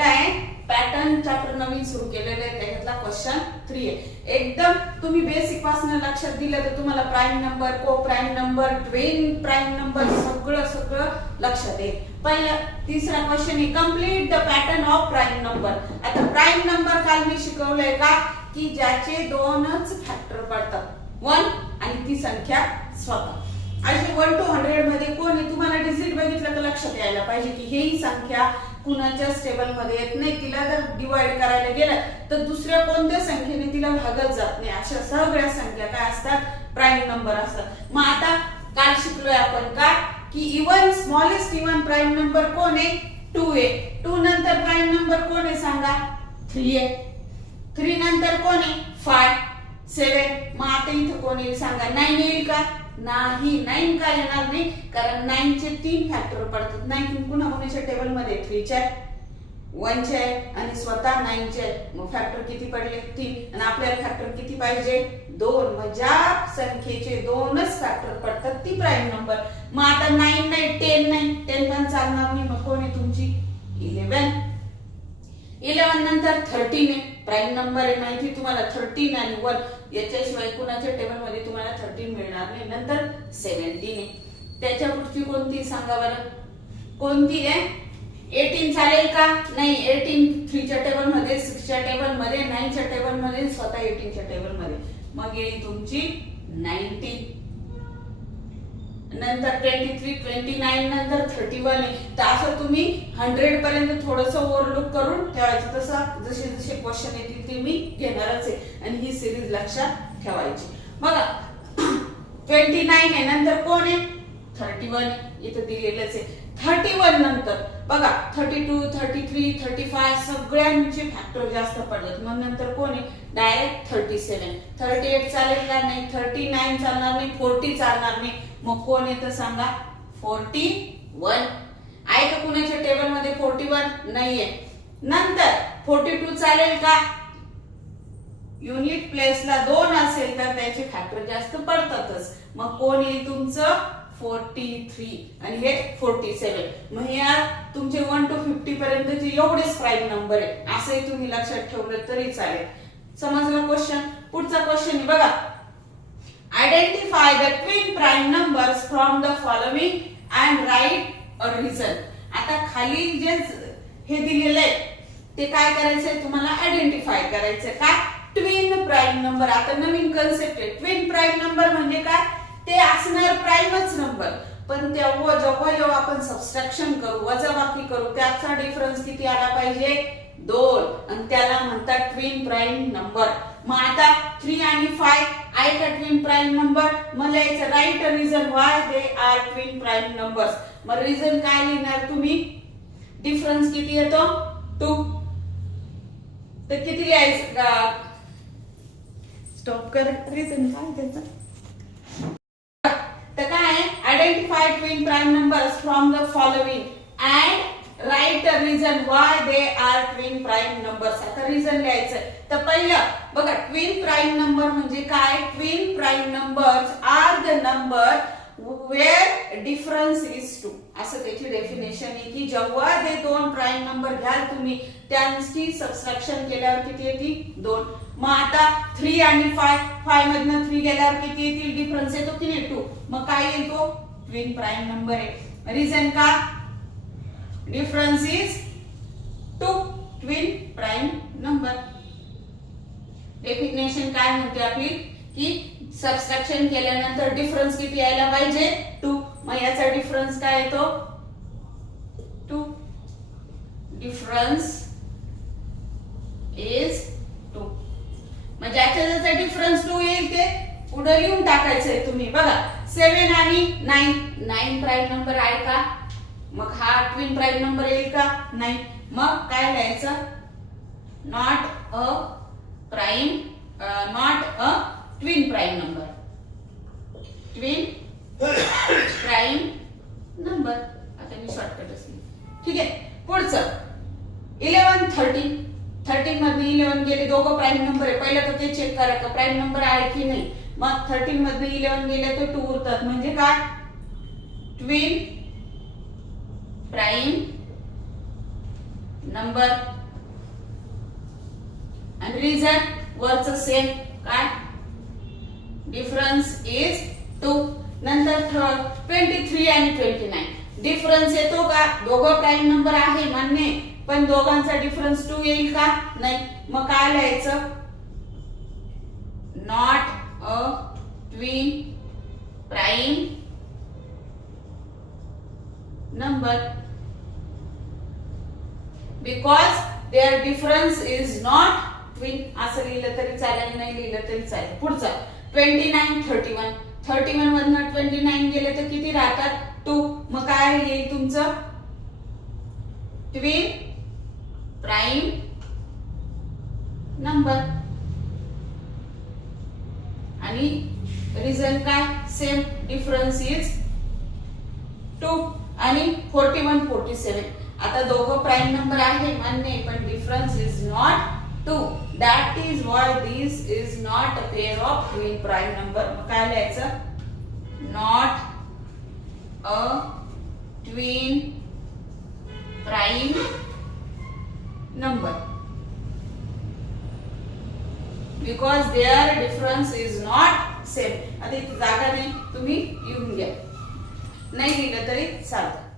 झालेला आहे pattern chapter नवीन सुरू केलेलं आहे त्याच्यातला क्वेश्चन 3 आहे। एकदम तुम्ही बेसिक पासून लक्षात दिलं तर तुम्हाला प्राइम नंबर, को prime number, twin prime number सगळं लक्षात येईल। पहिला तिसरा क्वेश्चन आहे complete the pattern of prime number. आता प्राइम नंबर काल मी शिकवलंय का की ज्याचे दोनच फॅक्टर पडतात 1 आणि ती संख्या स्वतः। असे 1 to 100 मध्ये कोणी तुम्हाला डिजिट बघितलं तर लक्षात यायला पाहिजे की ही संख्या कुणाच्याच टेबल मध्ये येत नाही, तिला जर डिवाइड करायला गेलं तर दुसऱ्या कोणत्या संख्येने तिला भागत जात नाही। अशा सगळ्या संख्या काय असतात प्राइम नंबर असतात। मग आता काल शिकलोय आपण का की even smallest even prime number कोण आहे 2 आहे। 2 नंतर प्राइम नंबर कोण आहे सांगा 3 आहे। 3 नंतर कोण आहे 5, 7। मग आता इथं कोण येईल सांगा 9 येईल का नाही, 9 का येणार नाही कारण 9 चे 3 फॅक्टर पडतात। 9 पुन्हा कोणाच्या टेबल मध्ये 3 चे 1 चे आणि स्वतः 9 चे। मग फॅक्टर किती पडले 3 आणि आपल्याला फॅक्टर किती पाहिजे 2। मग ज्या संख्येचे दोनच फॅक्टर पडतात ती प्राइम नंबर। मग आता 9 नाही 10 नाही 10 पण चालणार नाही। मग कोण आहे तुमची 11 नंतर 13 आहे प्राइम नंबर आहे माहिती तुम्हाला 13 आणि 1 याच्याशिवाय कुणाच्या टेबल मध्ये तुम्हाला 13 मिळणार नाही। नंतर 17 आहे। त्याच्या पुढची कोणती सांगा बरं कोणती आहे 18 चालेल का नाही 18 3 च्या टेबल मध्ये 6 च्या टेबल मध्ये 9 च्या टेबल मध्ये स्वतः 18 च्या टेबल मध्ये। मग येईल तुमची 19 नंतर 23 29 नंतर 31 आहे। तर असं तुम्ही 100 पर्यंत थोडंसं ओव्हरलुक करून ठेवायचं। तसं जसे जसे क्वेश्चन येतील ते मी घेणारच आहे आणि ही सिरीज लक्षात ठेवायची। बघा 29 आहे नंतर कोण आहे 31 इथं दिलेलंच आहे। 31 नंतर बघा 32 33 35 सगळ्यांचे फॅक्टर जास्त पडतात। मग नंतर कोण आहे डायरेक्ट 37 38 चालेल का नाही 39 चालणार नाही 40 चालणार नाही। मग कोण येतं सांगा 41 आहे का कुणाच्या टेबल मध्ये 41 नाहीये। नंतर 42 चालेल का युनिट प्लेसला 2 असेल तर त्याचे फॅक्टर जास्त पडतातच। मग कोण येईल तुमचं 43 आणि हे 47। मग या तुमचे 1 to 50 पर्यंतचे एवढेच प्राइम नंबर आहे असंही तुम्ही लक्षात ठेवलं तरी चालेल। समजलं क्वेश्चन। पुढचा क्वेश्चन आहे बघा Identify the twin prime numbers from the following and write a reason। आता खाली जे हे दिलेलं आहे ते काय करायचंय तुम्हाला आयडेंटिफाय करायचंय का ट्विन प्राइम नंबर। आता नवीन कन्सेप्ट आहे ट्विन प्राइम नंबर म्हणजे काय ते असणार प्राइमच नंबर पण तेव्हा जेव्हा आपण सबट्रॅक्शन करू वजाबाकी करू त्याचा डिफरन्स किती आला पाहिजे 2 आणि त्याला म्हणतात ट्विन प्राइम नंबर। मग आता 3 आणि 5 आहे का ट्विन प्राइम नंबर। मला याचं write reason why they are twin prime numbers. मग रिझन काय लिहिणार तुम्ही डिफरन्स किती येतो 2 तर किती लिहायचं स्टॉप कर रिझन काय त्याचं तर काय आहे identify twin prime numbers from the following and write the reason why they are twin prime numbers. आता रिझन लिहायचं तर पहिलं बघा ट्विन प्राइम नंबर म्हणजे काय twin prime numbers are the number where difference is 2 असं त्याची डेफिनेशन आहे की जेव्हा ते 2 प्राइम नंबर घ्याल तुम्ही त्यांची सबट्रॅक्शन केल्यावर किती येतील 2। मग आता 3 आणि 5 मधनं 3 गेल्यावर किती येतील डिफरन्स येतो की नाही 2। मग काय येतो ट्विन प्राइम नंबर आहे। रिझन का difference is 2 twin prime number. Definition काय म्हणते आपली की सबट्रॅक्शन केल्यानंतर डिफरन्स किती यायला पाहिजे 2। मग याचा डिफरन्स काय येतो 2 डिफरन्स इज 2। मग ज्याचा ज्याचा डिफरन्स 2 येईल ते पुढे लिहून टाकायचंय तुम्ही। बघा 7 आणि 9 प्राइम नंबर आहे का मग हा ट्विन प्राइम नंबर येईल का नाही। मग काय लिहायचं not a twin prime number twin prime number. आता मी शॉर्टकटच ठीक आहे। पुढचं 11 13 मध्ये 11 गेले दोघं प्राइम नंबर आहे पहिलं तर ते चेक करा का प्राइम नंबर आहे की नाही। मग 13 मध्ये 11 गेले तर 2 उरतात म्हणजे काय ट्विन प्राइम नंबर आणि रिझन वरच सेम काय डिफरन्स इज 2. नंतर 23 आणि 29 डिफरन्स येतो का दोघं प्राईम नंबर आहे मान्य पण दोघांचा डिफरन्स 2 येईल का नाही मग काय लिहायचं not a twin prime number because their difference is not twin असं लिहिलं तरी चालेल नाही लिहिलं तरी चालेल. पुढचं 29 31 31 मधनं 29 गेले तर किती राहतात 2 मग काय येईल तुमचं ट्विन प्राईम नंबर आणि रिझन काय सेम डिफरन्स इज 2 आणि 41 47 आता दोघं प्राईम नंबर आहे मान्य पण difference is not 2 that is why this is not a pair of twin prime number मग काय लिहायचं not a twin prime number because their difference is not same. आता इथे जागा नाही तुम्ही लिहून घ्या नाही लिहिलं तरी चालतं.